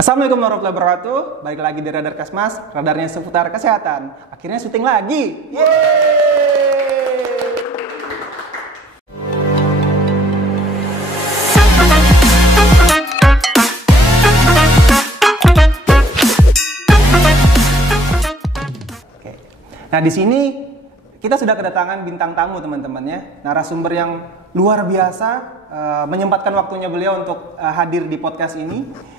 Assalamualaikum warahmatullahi wabarakatuh. Balik lagi di Radar Kesmas, radarnya seputar kesehatan. Akhirnya syuting lagi. Yeay! Oke. Nah, di sini kita sudah kedatangan bintang tamu, teman-teman ya. Narasumber yang luar biasa, menyempatkan waktunya beliau untuk hadir di podcast ini.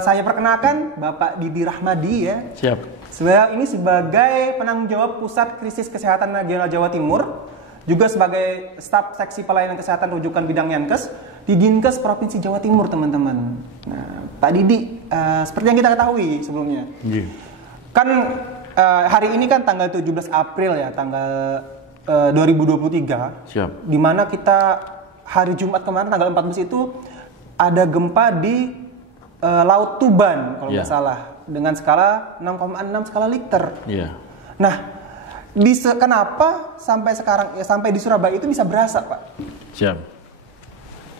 Saya perkenalkan Bapak Didi Rahmadi ya. Siap. Ini sebagai penanggung jawab Pusat Krisis Kesehatan Regional Jawa Timur, juga sebagai staf seksi pelayanan kesehatan rujukan bidang Yankes di Dinkes Provinsi Jawa Timur, teman-teman. Nah, Pak Didi, seperti yang kita ketahui sebelumnya, kan hari ini kan tanggal 17 April ya, tanggal 2023. Siap. Dimana kita hari Jumat kemarin tanggal 14 itu ada gempa di Laut Tuban kalau nggak salah, dengan skala 6,6 skala Richter. Iya. Nah, kenapa sampai sekarang ya, sampai di Surabaya itu bisa berasa, Pak? Siap.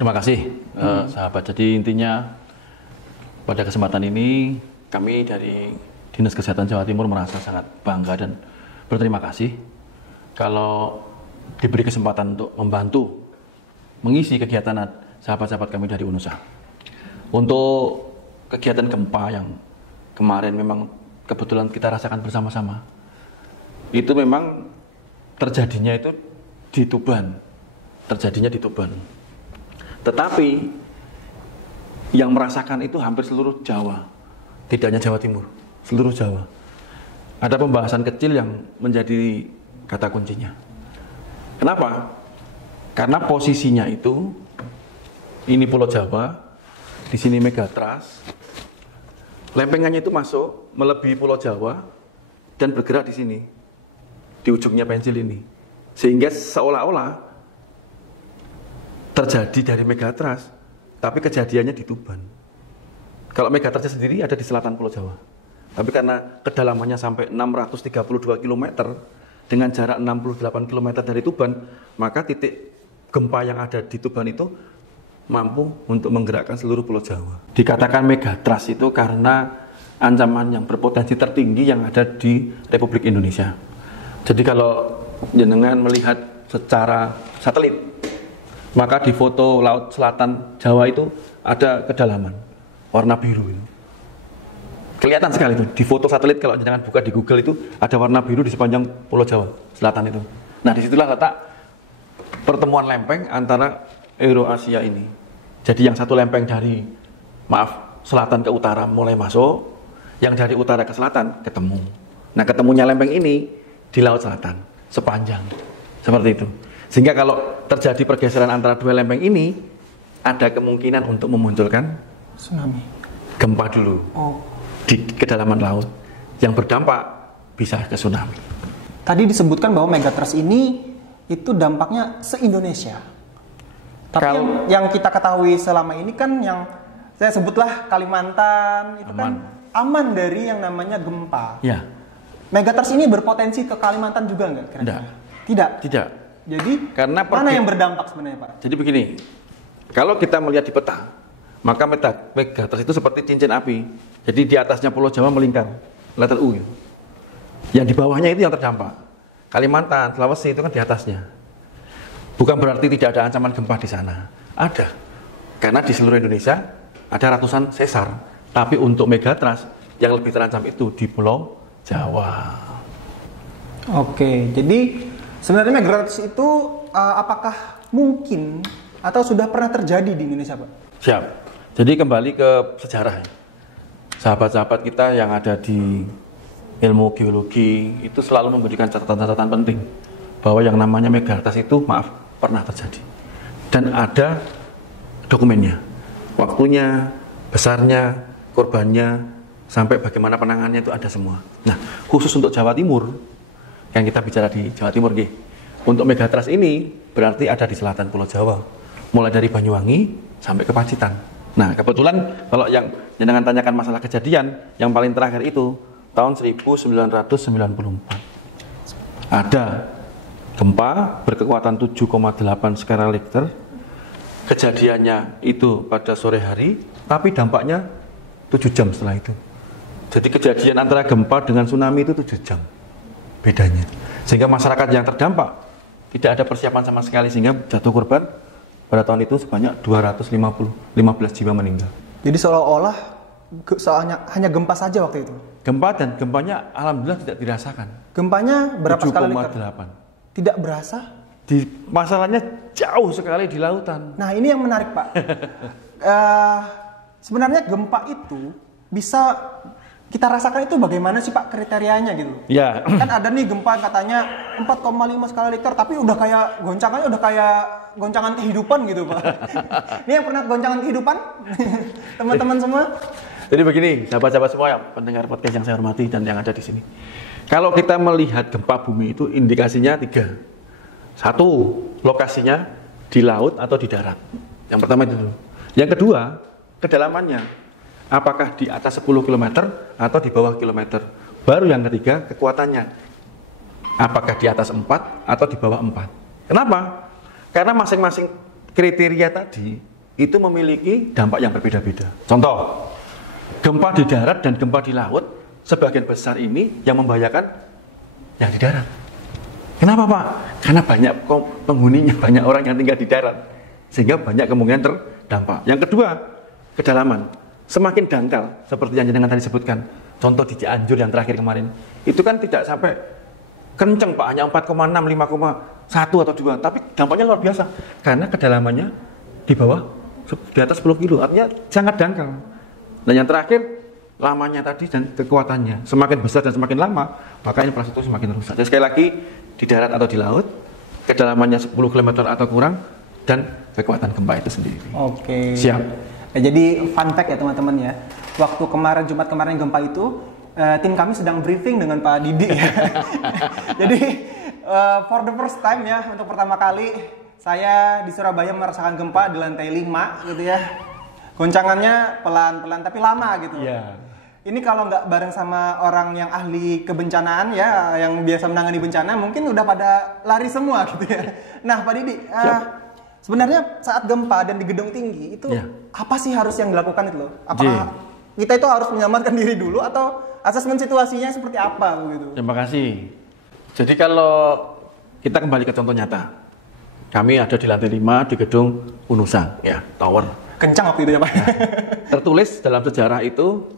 Terima kasih, sahabat. Jadi intinya pada kesempatan ini kami dari Dinas Kesehatan Jawa Timur merasa sangat bangga dan berterima kasih kalau diberi kesempatan untuk membantu mengisi kegiatan sahabat-sahabat kami dari UNUSA. Untuk kegiatan gempa yang kemarin memang kebetulan kita rasakan bersama-sama, itu memang terjadinya itu di Tuban, tetapi yang merasakan itu hampir seluruh Jawa, tidak hanya Jawa Timur, seluruh Jawa. Ada pembahasan kecil yang menjadi kata kuncinya. Kenapa? Karena posisinya itu, ini Pulau Jawa, di sini Megatrust, lempengannya itu masuk melebihi Pulau Jawa dan bergerak di sini, di ujungnya pensil ini, sehingga seolah-olah terjadi dari Megatrust, tapi kejadiannya di Tuban. Kalau Megatrustnya sendiri ada di selatan Pulau Jawa, tapi karena kedalamannya sampai 632 km dengan jarak 68 km dari Tuban, maka titik gempa yang ada di Tuban itu mampu untuk menggerakkan seluruh Pulau Jawa. Dikatakan Megatrust itu karena ancaman yang berpotensi tertinggi yang ada di Republik Indonesia. Jadi kalau jenengan melihat secara satelit, maka di foto Laut Selatan Jawa itu ada kedalaman warna biru itu. Kelihatan sekali itu di foto satelit, kalau jenengan buka di Google itu ada warna biru di sepanjang Pulau Jawa Selatan itu. Nah, disitulah letak pertemuan lempeng antara Eurasia ini. Jadi yang satu lempeng dari selatan ke utara mulai masuk, yang dari utara ke selatan ketemu. Nah, ketemunya lempeng ini di Laut Selatan sepanjang seperti itu. Sehingga kalau terjadi pergeseran antara dua lempeng ini, ada kemungkinan untuk memunculkan Tsunami, gempa dulu di kedalaman laut, yang berdampak bisa ke tsunami. Tadi disebutkan bahwa Megatrust ini itu dampaknya se-Indonesia. Tapi yang kita ketahui selama ini kan yang saya sebutlah Kalimantan itu kan aman dari yang namanya gempa. Ya. Megatrust ini berpotensi ke Kalimantan juga nggak? Tidak. Jadi karena mana yang berdampak sebenarnya, Pak? Jadi begini, kalau kita melihat di peta, maka Megatrust itu seperti cincin api. Jadi di atasnya Pulau Jawa melingkar, letter U. Yang di bawahnya itu yang terdampak. Kalimantan, Sulawesi itu kan di atasnya. Bukan berarti tidak ada ancaman gempa di sana. Ada. Karena di seluruh Indonesia ada ratusan sesar. Tapi untuk Megatrust yang lebih terancam itu di Pulau Jawa. Oke, jadi sebenarnya Megatrust itu apakah mungkin atau sudah pernah terjadi di Indonesia, Pak? Siap. Jadi kembali ke sejarah. Sahabat-sahabat kita yang ada di ilmu geologi itu selalu memberikan catatan-catatan penting bahwa yang namanya Megatrust itu pernah terjadi, dan ada dokumennya, waktunya, besarnya, korbannya, sampai bagaimana penanganannya itu ada semua. Nah, khusus untuk Jawa Timur, yang kita bicara di Jawa Timur, untuk Megatrust ini berarti ada di selatan Pulau Jawa, mulai dari Banyuwangi sampai ke Pacitan. Nah, kebetulan kalau yang jenengan tanyakan masalah kejadian, yang paling terakhir itu tahun 1994 ada gempa berkekuatan 7,8 skala Richter. Kejadiannya itu pada sore hari, tapi dampaknya 7 jam setelah itu. Jadi kejadian antara gempa dengan tsunami itu 7 jam bedanya. Sehingga masyarakat yang terdampak tidak ada persiapan sama sekali, sehingga jatuh korban pada tahun itu sebanyak 15 jiwa meninggal. Jadi seolah-olah hanya gempa saja waktu itu. Gempa, dan gempanya alhamdulillah tidak dirasakan. Gempanya berapa skala Richter? 7,8. Tidak berasa? Masalahnya jauh sekali di lautan. Nah, ini yang menarik, Pak. Sebenarnya gempa itu bisa kita rasakan itu bagaimana sih, Pak, kriterianya gitu? Ya. Kan ada nih gempa katanya 4,5 skala Richter, tapi udah kayak goncangannya udah kayak goncangan kehidupan gitu, Pak. Ini yang pernah goncangan kehidupan? Teman-teman semua? Jadi begini, sahabat-sahabat semua yang pendengar podcast yang saya hormati dan yang ada di sini. Kalau kita melihat gempa bumi itu indikasinya 3. 1, lokasinya di laut atau di darat. Yang pertama itu dulu. Yang kedua, kedalamannya. Apakah di atas 10 km atau di bawah kilometer. Baru yang ketiga, kekuatannya. Apakah di atas 4 atau di bawah 4. Kenapa? Karena masing-masing kriteria tadi itu memiliki dampak yang berbeda-beda. Contoh, gempa di darat dan gempa di laut, sebagian besar ini yang membahayakan yang di darat. Kenapa, Pak? Karena banyak penghuninya, banyak orang yang tinggal di darat, sehingga banyak kemungkinan terdampak. Yang kedua, kedalaman. Semakin dangkal, seperti yang jenengan tadi sebutkan, contoh di Cianjur yang terakhir kemarin, itu kan tidak sampai kenceng, Pak, hanya 4,6, 5,1 atau 2, tapi dampaknya luar biasa, karena kedalamannya di bawah, di atas 10 kilo, artinya sangat dangkal. Dan yang terakhir, lamanya tadi dan kekuatannya, semakin besar dan semakin lama, maka infrastruktur semakin rusak. Jadi sekali lagi, di darat atau di laut, kedalamannya 10 km atau kurang, dan kekuatan gempa itu sendiri. Oke. Siap. Ya, jadi fun fact ya teman-teman ya, waktu kemarin Jumat kemarin gempa itu, tim kami sedang briefing dengan Pak Didi ya. Jadi for the first time ya, untuk pertama kali saya di Surabaya merasakan gempa di lantai 5 gitu ya. Goncangannya pelan-pelan tapi lama gitu. Yeah. Ini kalau nggak bareng sama orang yang ahli kebencanaan ya, yang biasa menangani bencana, mungkin udah pada lari semua gitu ya. Nah, Pak Didi, sebenarnya saat gempa dan di gedung tinggi itu apa sih harus yang dilakukan itu loh? Apakah kita itu harus menyelamatkan diri dulu atau asesmen situasinya seperti apa begitu? Terima kasih. Jadi kalau kita kembali ke contoh nyata, kami ada di lantai 5 di gedung Unusa, ya, tower. Kencang waktu itu ya, Pak. Tertulis dalam sejarah itu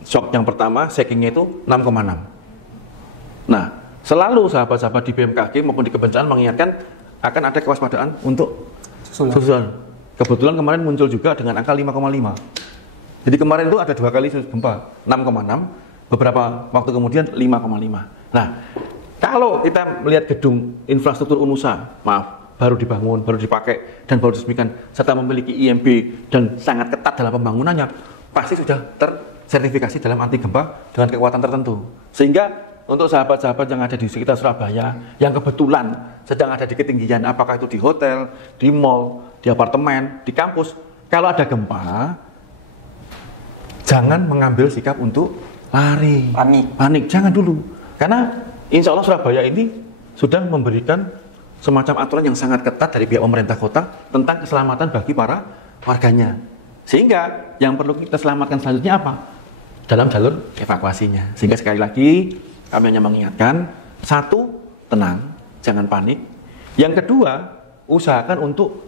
shock yang pertama shaking-nya itu 6,6. Nah, selalu sahabat-sahabat di BMKG maupun di kebencanaan mengingatkan akan ada kewaspadaan untuk susulan. Kebetulan kemarin muncul juga dengan angka 5,5. Jadi kemarin itu ada 2 kali gempa, 6,6, beberapa waktu kemudian 5,5. Nah, kalau kita melihat gedung infrastruktur Unusa, baru dibangun, baru dipakai, dan baru diresmikan, serta memiliki IMB dan sangat ketat dalam pembangunannya, pasti sudah tersertifikasi dalam anti gempa dengan kekuatan tertentu. Sehingga untuk sahabat-sahabat yang ada di sekitar Surabaya, yang kebetulan sedang ada di ketinggian, apakah itu di hotel, di mall, di apartemen, di kampus, kalau ada gempa, jangan mengambil sikap untuk lari, panik, jangan dulu. Karena insya Allah Surabaya ini sudah memberikan semacam aturan yang sangat ketat dari pihak pemerintah kota tentang keselamatan bagi para warganya. Sehingga yang perlu kita selamatkan selanjutnya apa? Dalam jalur evakuasinya. Sehingga sekali lagi kami hanya mengingatkan, 1, tenang, jangan panik. Yang kedua, usahakan untuk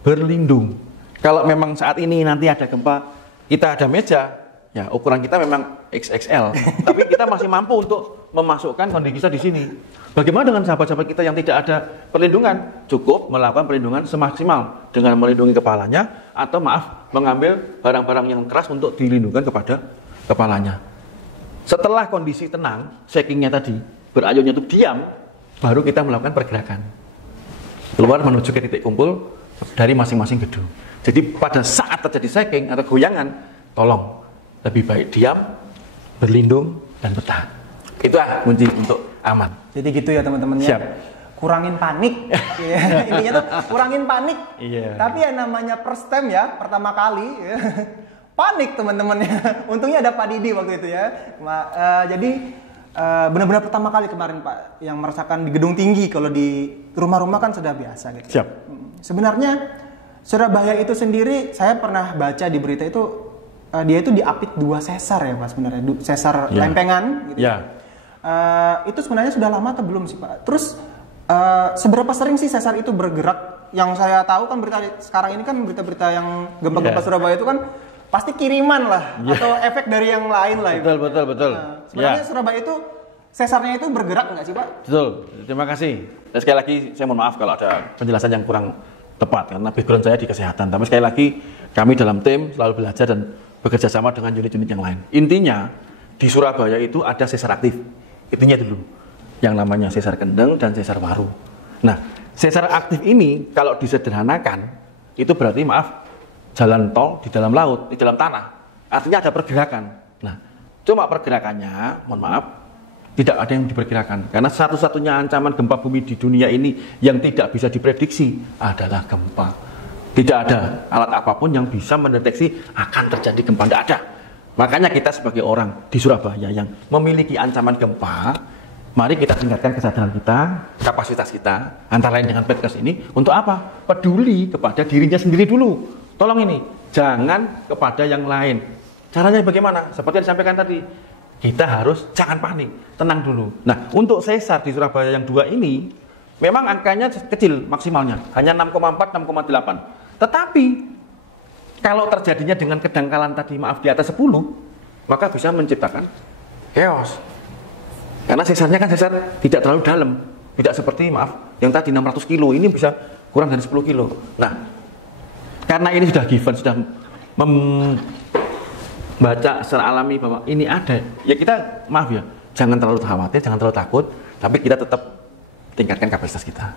berlindung. Kalau memang saat ini nanti ada gempa, kita ada meja, ya ukuran kita memang XXL, tapi kita masih mampu untuk memasukkan kondisi kita di sini. Bagaimana dengan sahabat-sahabat kita yang tidak ada perlindungan? Cukup melakukan perlindungan semaksimal dengan melindungi kepalanya atau mengambil barang-barang yang keras untuk dilindungkan kepada kepalanya. Setelah kondisi tenang, shakingnya tadi, berayunnya itu diam, baru kita melakukan pergerakan. Keluar menuju ke titik kumpul dari masing-masing gedung. Jadi pada saat terjadi shaking atau goyangan, tolong lebih baik diam, berlindung, dan bertahan. Itulah kunci untuk aman. Jadi gitu ya teman-teman ya. Kurangin panik. Intinya tuh kurangin panik. Tapi yang namanya first time ya, pertama kali ya, panik teman-teman ya. Untungnya ada Pak Didi waktu itu ya. Jadi benar-benar pertama kali kemarin Pak yang merasakan di gedung tinggi. Kalau di rumah-rumah kan sudah biasa gitu. Siap. Sebenarnya Surabaya itu sendiri, saya pernah baca di berita itu dia itu diapit 2 sesar ya Pak sebenarnya, sesar Ya. lempengan gitu. Ya. Itu sebenarnya sudah lama atau belum sih Pak? Terus seberapa sering sih sesar itu bergerak? Yang saya tahu kan berita sekarang ini kan berita-berita yang gempa-gempa Ya. Surabaya itu kan pasti kiriman lah Ya. atau efek dari yang lain lah. Betul. Sebenarnya Ya. Surabaya itu sesarnya itu bergerak nggak sih Pak? Betul, terima kasih. Dan sekali lagi saya mohon maaf kalau ada penjelasan yang kurang tepat karena background saya di kesehatan. Tapi sekali lagi kami dalam tim selalu belajar dan bekerja sama dengan unit-unit yang lain. Intinya di Surabaya itu ada sesar aktif. Intinya dulu yang namanya sesar kendeng dan sesar waru. Nah, sesar aktif ini kalau disederhanakan itu berarti jalan tol di dalam laut, di dalam tanah. Artinya ada pergerakan. Nah, cuma pergerakannya, mohon maaf, tidak ada yang diperkirakan. Karena satu-satunya ancaman gempa bumi di dunia ini yang tidak bisa diprediksi adalah gempa. Tidak ada alat apapun yang bisa mendeteksi akan terjadi gempa. Tidak ada. Makanya kita sebagai orang di Surabaya yang memiliki ancaman gempa, mari kita tingkatkan kesadaran kita, kapasitas kita, antara lain dengan podcast ini, untuk apa? Peduli kepada dirinya sendiri dulu. Tolong ini, jangan kepada yang lain. Caranya bagaimana? Seperti yang disampaikan tadi, kita harus jangan panik, tenang dulu. Nah, untuk sesar di Surabaya yang 2 ini, memang angkanya kecil maksimalnya, hanya 6,4, 6,8. Tetapi, kalau terjadinya dengan kedangkalan tadi, maaf, di atas 10, maka bisa menciptakan chaos. Karena sesarnya kan sesar tidak terlalu dalam, tidak seperti, maaf, yang tadi 600 kilo, ini bisa kurang dari 10 kilo. Nah, karena ini sudah given, sudah membaca secara alami bahwa ini ada, ya kita, maaf ya, jangan terlalu khawatir, jangan terlalu takut, tapi kita tetap tingkatkan kapasitas kita.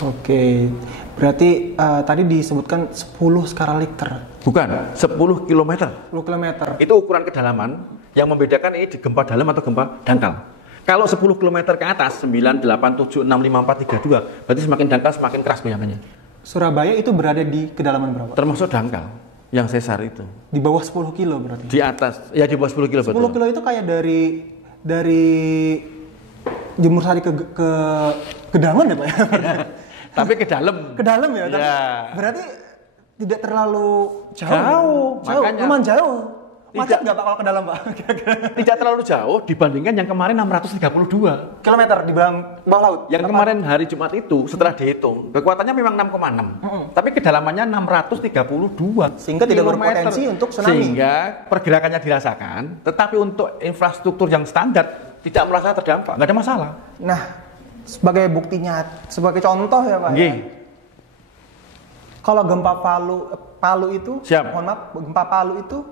Oke, berarti tadi disebutkan 10 skala Richter. Bukan, 10 km. 10 km. Itu ukuran kedalaman yang membedakan ini di gempa dalam atau gempa dangkal. Kalau 10 km ke atas, 9, 8, 7, 6, 5, 4, 3, 2, berarti semakin dangkal semakin keras goyangannya. Surabaya itu berada di kedalaman berapa? Termasuk dangkal, yang sesar itu. Di bawah 10 kilo berarti? Di atas, ya di bawah 10 kilo 10 betul. kilo itu kayak dari Jemur Sari ke Gedangan ya Pak ya? Tapi ke dalam. Ke dalam ya? Ya. Berarti tidak terlalu Jauh, makanya. Lumayan jauh. Macet Tidak. nggak Pak kalau ke dalam Pak? Tidak terlalu jauh dibandingkan yang kemarin 632 Kilometer di bawah laut? Yang kemarin hari Jumat itu setelah dihitung, kekuatannya memang 6,6. Tapi kedalamannya 632. Sehingga tidak kilometer. berpotensi untuk tsunami. Sehingga pergerakannya dirasakan, tetapi untuk infrastruktur yang standar tidak merasa terdampak, nggak ada masalah. Nah, sebagai buktinya, sebagai contoh ya Pak ya. Nggih. Kalau gempa Palu itu, Siap. mohon maaf, gempa Palu itu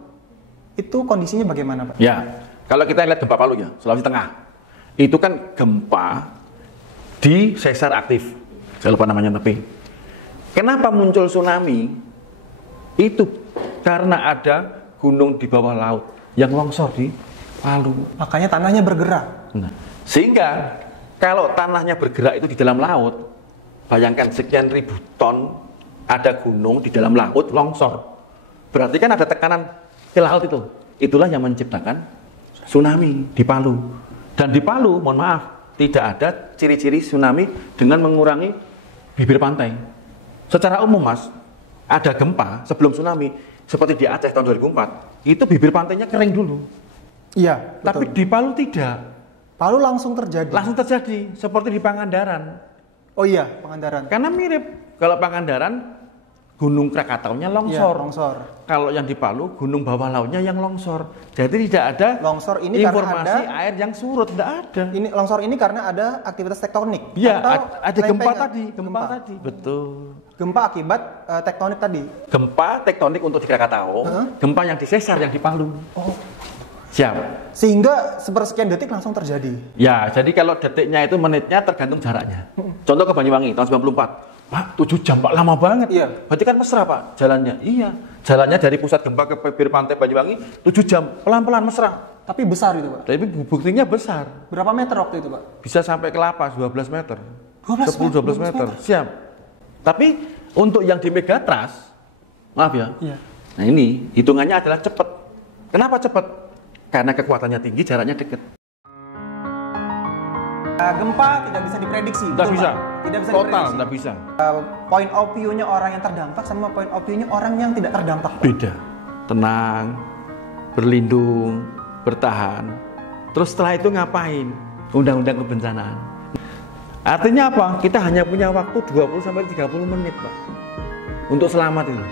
kondisinya bagaimana Pak? Ya, kalau kita lihat gempa Palu ya, Sulawesi Tengah, itu kan gempa di sesar aktif. Saya lupa namanya tapi. Kenapa muncul tsunami? Itu karena ada gunung di bawah laut yang longsor di Palu. Makanya tanahnya bergerak. Nah, sehingga kalau tanahnya bergerak itu di dalam laut, bayangkan sekian ribu ton ada gunung di dalam laut longsor. Berarti kan ada tekanan ke laut itu. Itulah yang menciptakan tsunami di Palu. Dan di Palu, mohon maaf, tidak ada ciri-ciri tsunami dengan mengurangi bibir pantai. Secara umum Mas, ada gempa sebelum tsunami seperti di Aceh tahun 2004, itu bibir pantainya kering dulu. Iya, Tapi betul. di Palu tidak. Palu langsung terjadi. Langsung terjadi seperti di Pangandaran. Oh iya, Pangandaran. Karena mirip. Kalau Pangandaran Gunung Krakataunya longsor. Iya, longsor. Kalau yang di Palu gunung bawah lautnya yang longsor. Jadi tidak ada Longsor ini informasi karena air yang surut, tidak ada. Ini longsor ini karena ada aktivitas tektonik. Iya, Atau ada gempa lempengan. tadi, gempa tadi. Betul. Gempa akibat tektonik tadi. Gempa tektonik untuk di Krakatau, gempa yang di sesar yang di Palu. Oh. Siap. Sehingga sepersekian detik langsung terjadi. Ya, jadi kalau detiknya itu menitnya tergantung jaraknya. Contoh ke Banyuwangi tahun 94. Pak, 7 jam Pak, lama banget. Iya. Berarti kan mesra Pak jalannya. Iya. Jalannya dari pusat gempa ke bibir pantai Banyuwangi 7 jam, pelan-pelan mesra. Tapi besar itu Pak. Tapi buktinya besar. Berapa meter waktu itu Pak? Bisa sampai ke lapas 12 meter. 12 10-12 meter. Siap. Tapi untuk yang di Megatrust, maaf ya. Iya. Nah ini hitungannya adalah cepat. Kenapa cepat? Karena kekuatannya tinggi, jaraknya dekat. Gempa tidak bisa diprediksi. Tidak betul, bisa. Pak? Tidak bisa Total, diprediksi. tidak bisa. Point of view-nya orang yang terdampak sama point of view-nya orang yang tidak terdampak. Pak. Beda. Tenang, berlindung, bertahan. Terus setelah itu ngapain? Undang-undang kebencanaan. Artinya apa? Kita hanya punya waktu 20 sampai 30 menit, Pak. Untuk selamat itu.